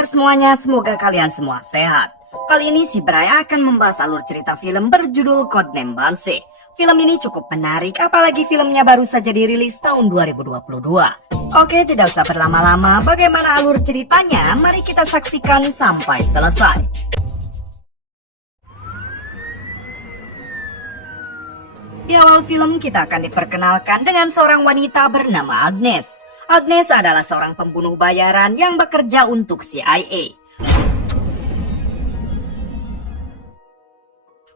kabar semuanya? Semoga kalian semua sehat. Kali ini si Bray akan membahas alur cerita film berjudul Codename Banshee. Film ini cukup menarik, apalagi filmnya baru saja dirilis tahun 2022. Oke, tidak usah berlama-lama, bagaimana alur ceritanya? Mari kita saksikan sampai selesai. Di awal film kita akan diperkenalkan dengan seorang wanita bernama Agnes. Agnes adalah seorang pembunuh bayaran yang bekerja untuk CIA.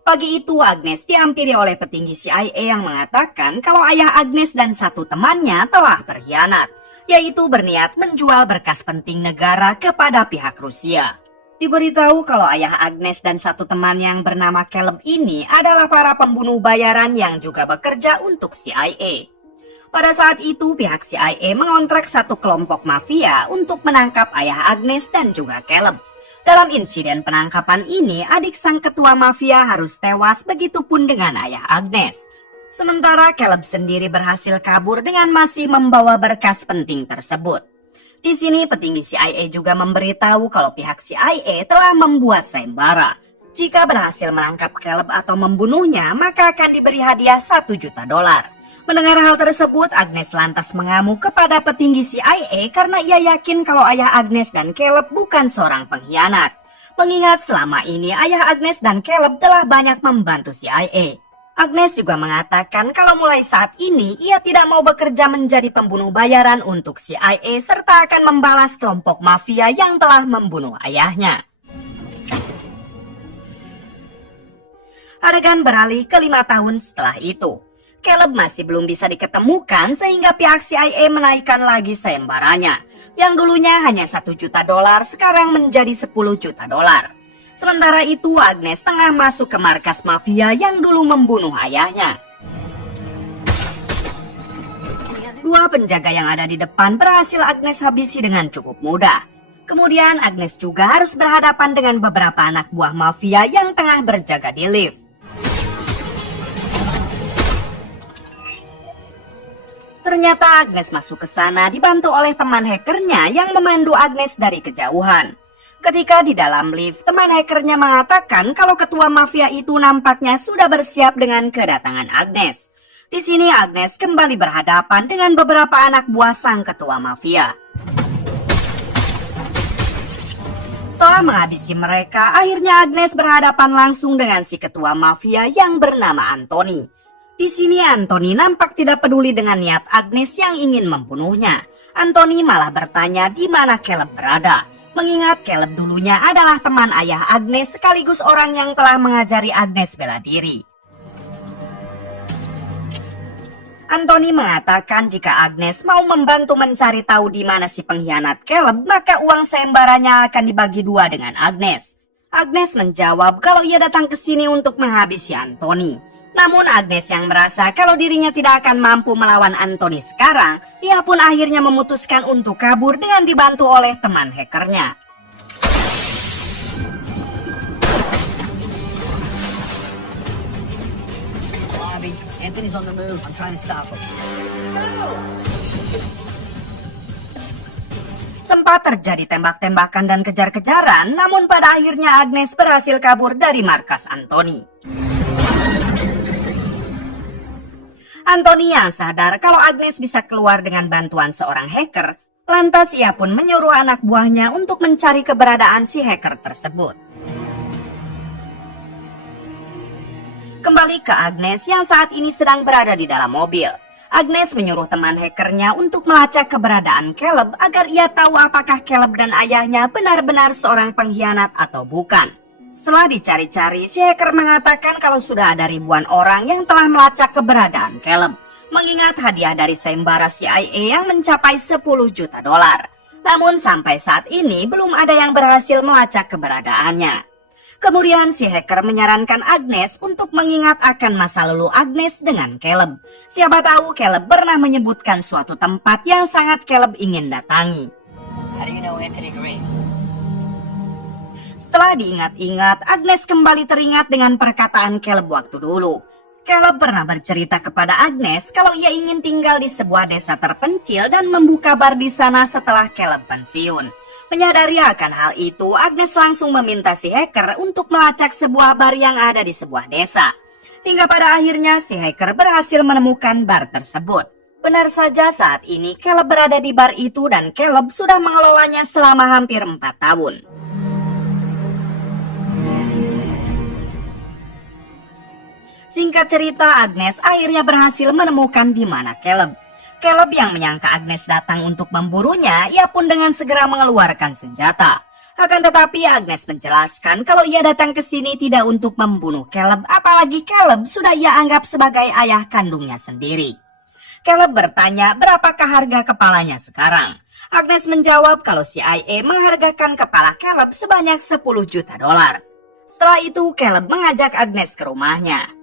Pagi itu Agnes dihampiri oleh petinggi CIA yang mengatakan kalau ayah Agnes dan satu temannya telah berkhianat, yaitu berniat menjual berkas penting negara kepada pihak Rusia. Diberitahu kalau ayah Agnes dan satu teman yang bernama Caleb ini adalah para pembunuh bayaran yang juga bekerja untuk CIA. Pada saat itu pihak CIA mengontrak satu kelompok mafia untuk menangkap ayah Agnes dan juga Caleb. Dalam insiden penangkapan ini, adik sang ketua mafia harus tewas, begitupun dengan ayah Agnes. Sementara Caleb sendiri berhasil kabur dengan masih membawa berkas penting tersebut. Di sini petinggi CIA juga memberitahu kalau pihak CIA telah membuat sayembara. Jika berhasil menangkap Caleb atau membunuhnya, maka akan diberi hadiah $1 juta. Mendengar hal tersebut, Agnes lantas mengamuk kepada petinggi CIA karena ia yakin kalau ayah Agnes dan Caleb bukan seorang pengkhianat. Mengingat selama ini ayah Agnes dan Caleb telah banyak membantu CIA. Agnes juga mengatakan kalau mulai saat ini ia tidak mau bekerja menjadi pembunuh bayaran untuk CIA serta akan membalas kelompok mafia yang telah membunuh ayahnya. Adegan beralih ke 5 tahun setelah itu. Caleb masih belum bisa diketemukan sehingga pihak CIA menaikkan lagi sayembaranya. Yang dulunya hanya $1 juta sekarang menjadi $10 juta. Sementara itu Agnes tengah masuk ke markas mafia yang dulu membunuh ayahnya. Dua penjaga yang ada di depan berhasil Agnes habisi dengan cukup mudah. Kemudian Agnes juga harus berhadapan dengan beberapa anak buah mafia yang tengah berjaga di lift. Ternyata Agnes masuk ke sana dibantu oleh teman hackernya yang memandu Agnes dari kejauhan. Ketika di dalam lift, teman hackernya mengatakan kalau ketua mafia itu nampaknya sudah bersiap dengan kedatangan Agnes. Di sini Agnes kembali berhadapan dengan beberapa anak buah sang ketua mafia. Setelah menghabisi mereka, akhirnya Agnes berhadapan langsung dengan si ketua mafia yang bernama Anthony. Di sini Anthony nampak tidak peduli dengan niat Agnes yang ingin membunuhnya. Anthony malah bertanya di mana Caleb berada. Mengingat Caleb dulunya adalah teman ayah Agnes sekaligus orang yang telah mengajari Agnes bela diri. Anthony mengatakan jika Agnes mau membantu mencari tahu di mana si pengkhianat Caleb, maka uang sayembaranya akan dibagi 2 dengan Agnes. Agnes menjawab kalau ia datang ke sini untuk menghabisi Anthony. Namun Agnes yang merasa kalau dirinya tidak akan mampu melawan Anthony sekarang, ia pun akhirnya memutuskan untuk kabur dengan dibantu oleh teman hackernya. Anthony's on the move. I'm trying to stop him. Sempat terjadi tembak-tembakan dan kejar-kejaran, namun pada akhirnya Agnes berhasil kabur dari markas Anthony. Anthony yang sadar kalau Agnes bisa keluar dengan bantuan seorang hacker, lantas ia pun menyuruh anak buahnya untuk mencari keberadaan si hacker tersebut. Kembali ke Agnes yang saat ini sedang berada di dalam mobil. Agnes menyuruh teman hackernya untuk melacak keberadaan Caleb agar ia tahu apakah Caleb dan ayahnya benar-benar seorang pengkhianat atau bukan. Setelah dicari-cari, si hacker mengatakan kalau sudah ada ribuan orang yang telah melacak keberadaan Caleb. Mengingat hadiah dari sayembara CIA yang mencapai $10 juta. Namun sampai saat ini belum ada yang berhasil melacak keberadaannya. Kemudian si hacker menyarankan Agnes untuk mengingat akan masa lalu Agnes dengan Caleb. Siapa tahu Caleb pernah menyebutkan suatu tempat yang sangat Caleb ingin datangi. How do you know Anthony Green? Setelah diingat-ingat, Agnes kembali teringat dengan perkataan Caleb waktu dulu. Caleb pernah bercerita kepada Agnes kalau ia ingin tinggal di sebuah desa terpencil dan membuka bar di sana setelah Caleb pensiun. Menyadari akan hal itu, Agnes langsung meminta si hacker untuk melacak sebuah bar yang ada di sebuah desa. Hingga pada akhirnya si hacker berhasil menemukan bar tersebut. Benar saja saat ini Caleb berada di bar itu dan Caleb sudah mengelolanya selama hampir 4 tahun. Singkat cerita, Agnes akhirnya berhasil menemukan di mana Caleb. Caleb yang menyangka Agnes datang untuk memburunya, ia pun dengan segera mengeluarkan senjata. Akan tetapi Agnes menjelaskan kalau ia datang ke sini tidak untuk membunuh Caleb, apalagi Caleb sudah ia anggap sebagai ayah kandungnya sendiri. Caleb bertanya berapakah harga kepalanya sekarang. Agnes menjawab kalau CIA menghargakan kepala Caleb sebanyak 10 juta dolar. Setelah itu Caleb mengajak Agnes ke rumahnya.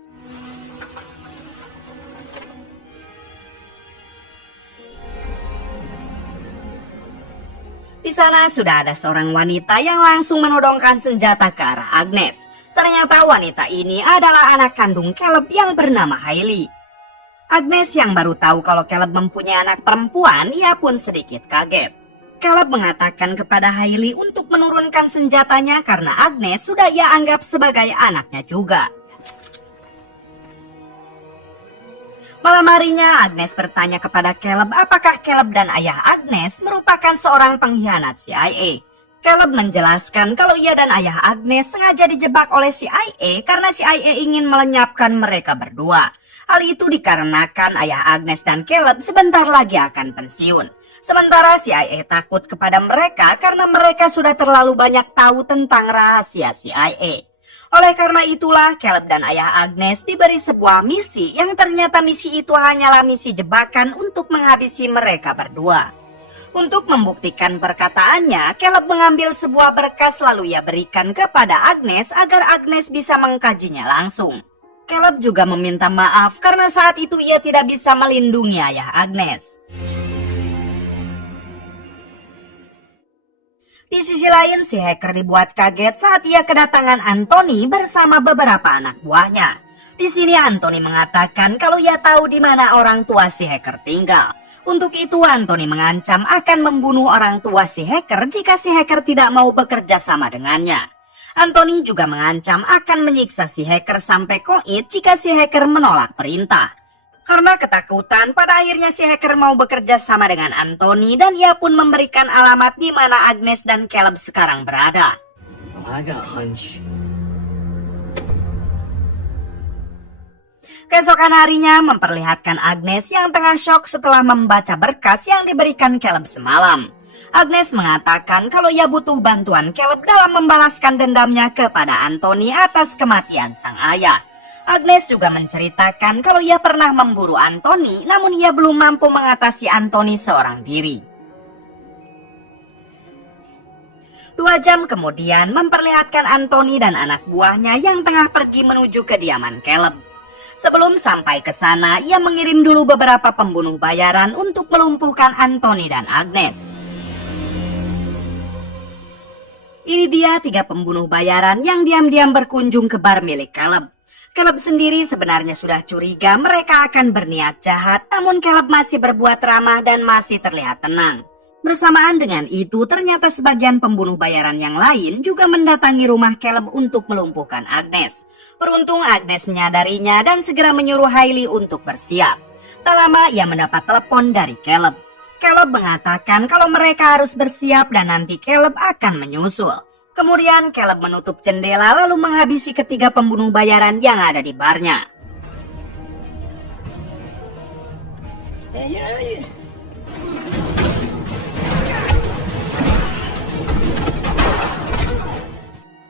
Di sana sudah ada seorang wanita yang langsung menodongkan senjata ke arah Agnes. Ternyata wanita ini adalah anak kandung Caleb yang bernama Hailey. Agnes yang baru tahu kalau Caleb mempunyai anak perempuan, ia pun sedikit kaget. Caleb mengatakan kepada Hailey untuk menurunkan senjatanya karena Agnes sudah ia anggap sebagai anaknya juga. Malam harinya Agnes bertanya kepada Caleb apakah Caleb dan ayah Agnes merupakan seorang pengkhianat CIA. Caleb menjelaskan kalau ia dan ayah Agnes sengaja dijebak oleh CIA karena CIA ingin melenyapkan mereka berdua. Hal itu dikarenakan ayah Agnes dan Caleb sebentar lagi akan pensiun. Sementara CIA takut kepada mereka karena mereka sudah terlalu banyak tahu tentang rahasia CIA. Oleh karena itulah Caleb dan ayah Agnes diberi sebuah misi yang ternyata misi itu hanyalah misi jebakan untuk menghabisi mereka berdua. Untuk membuktikan perkataannya, Caleb mengambil sebuah berkas lalu ia berikan kepada Agnes agar Agnes bisa mengkajinya langsung. Caleb juga meminta maaf karena saat itu ia tidak bisa melindungi ayah Agnes. Di sisi lain, si hacker dibuat kaget saat ia kedatangan Anthony bersama beberapa anak buahnya. Di sini Anthony mengatakan kalau ia tahu di mana orang tua si hacker tinggal. Untuk itu Anthony mengancam akan membunuh orang tua si hacker jika si hacker tidak mau bekerja sama dengannya. Anthony juga mengancam akan menyiksa si hacker sampai koit jika si hacker menolak perintah. Karena ketakutan, pada akhirnya si hacker mau bekerja sama dengan Anthony dan ia pun memberikan alamat di mana Agnes dan Caleb sekarang berada. I got a hunch. Keesokan harinya memperlihatkan Agnes yang tengah syok setelah membaca berkas yang diberikan Caleb semalam. Agnes mengatakan kalau ia butuh bantuan Caleb dalam membalaskan dendamnya kepada Anthony atas kematian sang ayah. Agnes juga menceritakan kalau ia pernah memburu Anthony, namun ia belum mampu mengatasi Anthony seorang diri. 2 jam kemudian memperlihatkan Anthony dan anak buahnya yang tengah pergi menuju kediaman Caleb. Sebelum sampai ke sana, ia mengirim dulu beberapa pembunuh bayaran untuk melumpuhkan Anthony dan Agnes. Ini dia 3 pembunuh bayaran yang diam-diam berkunjung ke bar milik Caleb. Caleb sendiri sebenarnya sudah curiga mereka akan berniat jahat, namun Caleb masih berbuat ramah dan masih terlihat tenang. Bersamaan dengan itu, ternyata sebagian pembunuh bayaran yang lain juga mendatangi rumah Caleb untuk melumpuhkan Agnes. Beruntung Agnes menyadarinya dan segera menyuruh Hailey untuk bersiap. Tak lama ia mendapat telepon dari Caleb. Caleb mengatakan kalau mereka harus bersiap dan nanti Caleb akan menyusul. Kemudian Caleb menutup jendela lalu menghabisi ketiga pembunuh bayaran yang ada di barnya.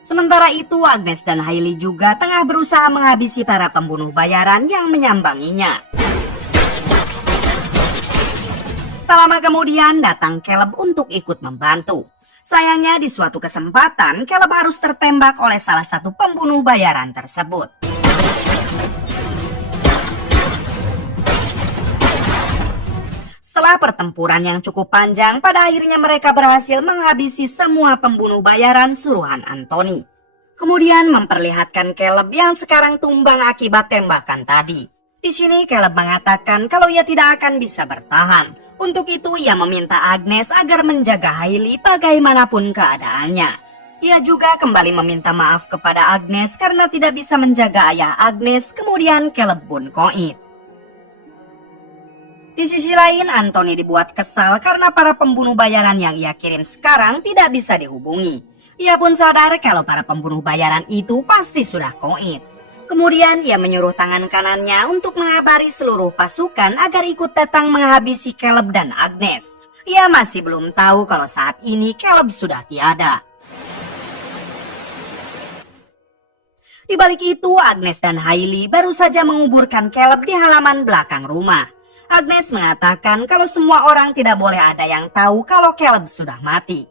Sementara itu Agnes dan Hailey juga tengah berusaha menghabisi para pembunuh bayaran yang menyambanginya. Tak lama kemudian datang Caleb untuk ikut membantu. Sayangnya di suatu kesempatan Caleb harus tertembak oleh salah satu pembunuh bayaran tersebut. Setelah pertempuran yang cukup panjang, pada akhirnya mereka berhasil menghabisi semua pembunuh bayaran suruhan Anthony. Kemudian memperlihatkan Caleb yang sekarang tumbang akibat tembakan tadi. Di sini Caleb mengatakan kalau ia tidak akan bisa bertahan. Untuk itu ia meminta Agnes agar menjaga Hailey bagaimanapun keadaannya. Ia juga kembali meminta maaf kepada Agnes karena tidak bisa menjaga ayah Agnes, kemudian Caleb pun koit. Di sisi lain, Anthony dibuat kesal karena para pembunuh bayaran yang ia kirim sekarang tidak bisa dihubungi. Ia pun sadar kalau para pembunuh bayaran itu pasti sudah koit. Kemudian ia menyuruh tangan kanannya untuk mengabari seluruh pasukan agar ikut datang menghabisi Caleb dan Agnes. Ia masih belum tahu kalau saat ini Caleb sudah tiada. Di balik itu, Agnes dan Hailey baru saja menguburkan Caleb di halaman belakang rumah. Agnes mengatakan kalau semua orang tidak boleh ada yang tahu kalau Caleb sudah mati.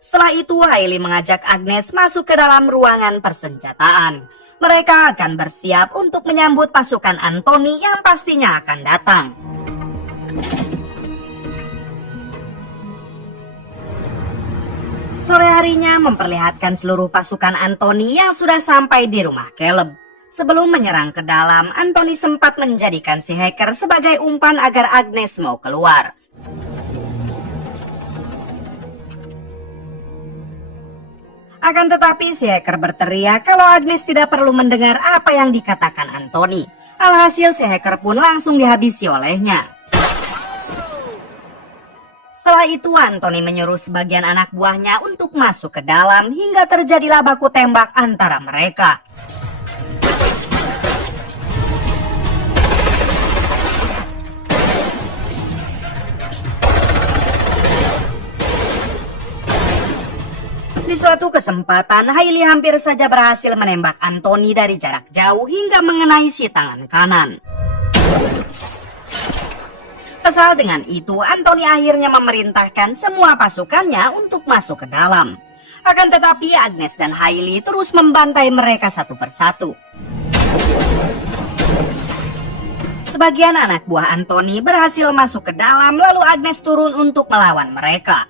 Setelah itu, Hailey mengajak Agnes masuk ke dalam ruangan persenjataan. Mereka akan bersiap untuk menyambut pasukan Anthony yang pastinya akan datang. Sore harinya memperlihatkan seluruh pasukan Anthony yang sudah sampai di rumah Caleb. Sebelum menyerang ke dalam, Anthony sempat menjadikan si hacker sebagai umpan agar Agnes mau keluar. Akan tetapi si hacker berteriak kalau Agnes tidak perlu mendengar apa yang dikatakan Anthony. Alhasil si hacker pun langsung dihabisi olehnya. Setelah itu Anthony menyuruh sebagian anak buahnya untuk masuk ke dalam hingga terjadilah baku tembak antara mereka. Di suatu kesempatan, Hailey hampir saja berhasil menembak Anthony dari jarak jauh hingga mengenai si tangan kanan. Kesal dengan itu, Anthony akhirnya memerintahkan semua pasukannya untuk masuk ke dalam. Akan tetapi Agnes dan Hailey terus membantai mereka satu persatu. Sebagian anak buah Anthony berhasil masuk ke dalam, lalu Agnes turun untuk melawan mereka.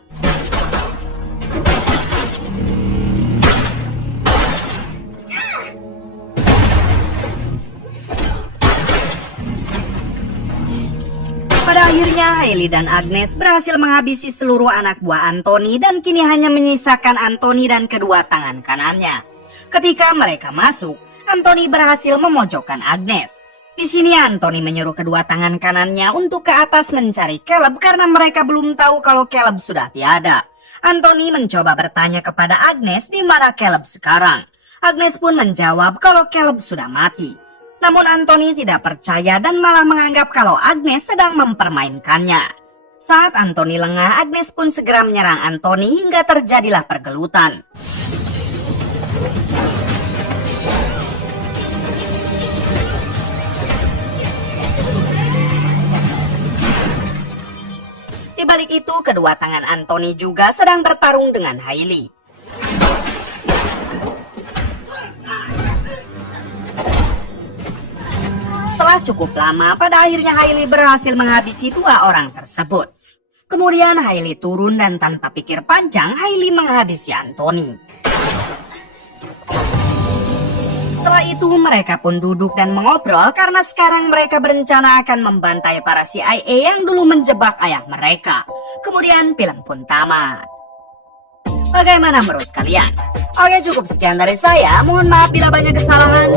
Pada akhirnya Hailey dan Agnes berhasil menghabisi seluruh anak buah Anthony dan kini hanya menyisakan Anthony dan kedua tangan kanannya. Ketika mereka masuk, Anthony berhasil memojokkan Agnes. Di sini Anthony menyuruh kedua tangan kanannya untuk ke atas mencari Caleb karena mereka belum tahu kalau Caleb sudah tiada. Anthony mencoba bertanya kepada Agnes di mana Caleb sekarang. Agnes pun menjawab kalau Caleb sudah mati. Namun Anthony tidak percaya dan malah menganggap kalau Agnes sedang mempermainkannya. Saat Anthony lengah, Agnes pun segera menyerang Anthony hingga terjadilah pergelutan. Di balik itu, kedua tangan Anthony juga sedang bertarung dengan Hailey. Setelah cukup lama, pada akhirnya Hailey berhasil menghabisi dua orang tersebut. Kemudian Hailey turun dan tanpa pikir panjang, Hailey menghabisi Anthony. Setelah itu mereka pun duduk dan mengobrol karena sekarang mereka berencana akan membantai para CIA yang dulu menjebak ayah mereka. Kemudian film pun tamat. Bagaimana menurut kalian? Oke, cukup sekian dari saya. Mohon maaf bila banyak kesalahan.